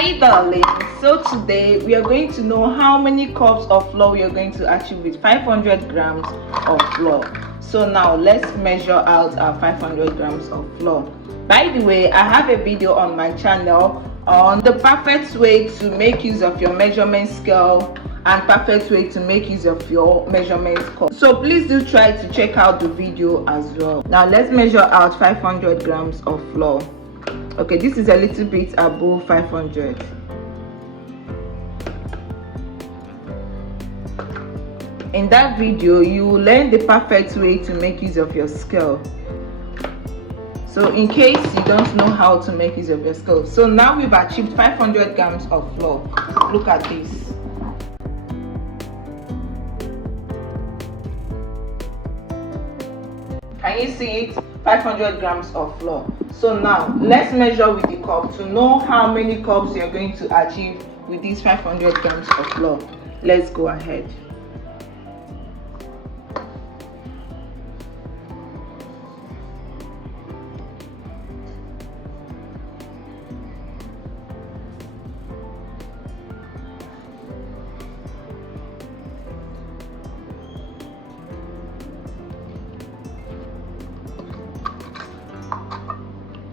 Hi darling, so today we are going to know how many cups of flour we are going to achieve with 500 grams of flour. So now let's measure out our 500 grams of flour. By the way, I have a video on my channel on the perfect way to make use of your measurement scale and perfect way to make use of your measurement cup. So please do try to check out the video as well. Now let's measure out 500 grams of flour. Okay, this is a little bit above 500. In that video, you will learn the perfect way to make use of your scale. So in case you don't know how to make use of your scale, so now we've achieved 500 grams of flour. Look at this. Can you see it? 500 grams of flour. So now let's measure with the cup to know how many cups you're going to achieve with these 500 grams of flour. Let's go ahead.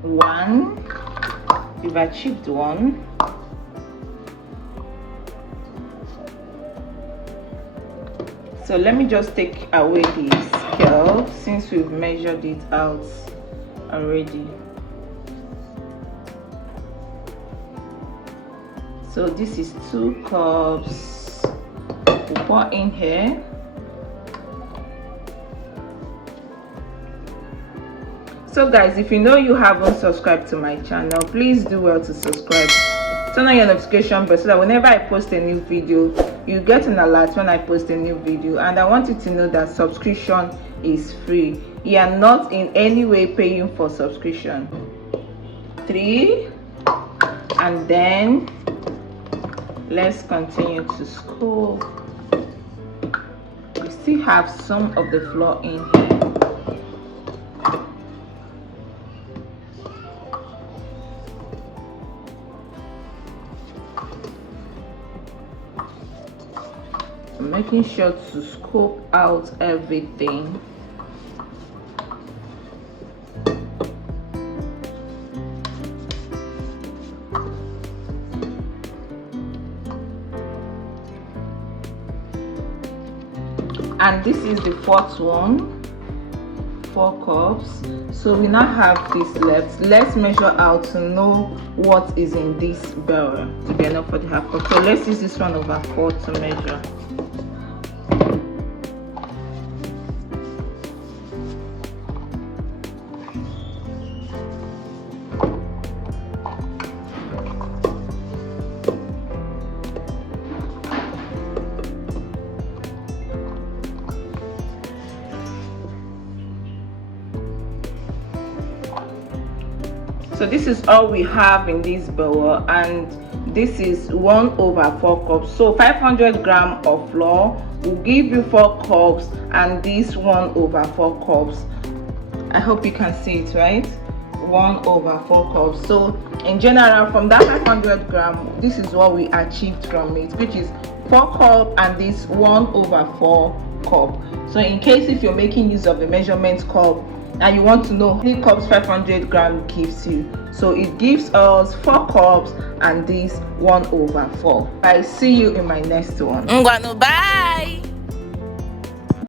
One, you've achieved one. So let me just take away the scale since we've measured it out already. So this is 2 cups. We'll pour in here. So guys, if you know you haven't subscribed to my channel, please do well to subscribe. Turn on your notification bell so that whenever I post a new video, you get an alert when I post a new video. And I want you to know that subscription is free. You are not in any way paying for subscription. 3, and then let's continue to scoop. We still have some of the flour in here. Making sure to scoop out everything. And this is the 4th one, 4 cups. So we now have this left. Let's measure out to know what is in this barrel to be enough for the half cup. So let's use this 1/4 to measure. So this is all we have in this bowl, and this is 1/4 cups. So 500 grams of flour will give you 4 cups, and this 1/4 cups. I hope you can see it, right? 1/4 cups. So in general, from that 500 grams, this is what we achieved from it, which is 4 cups and this 1/4 cup. So in case if you're making use of the measurement cup and you want to know how many cups 500 grams gives you, so it gives us 4 cups and this 1/4. I see you in my next one. Bye.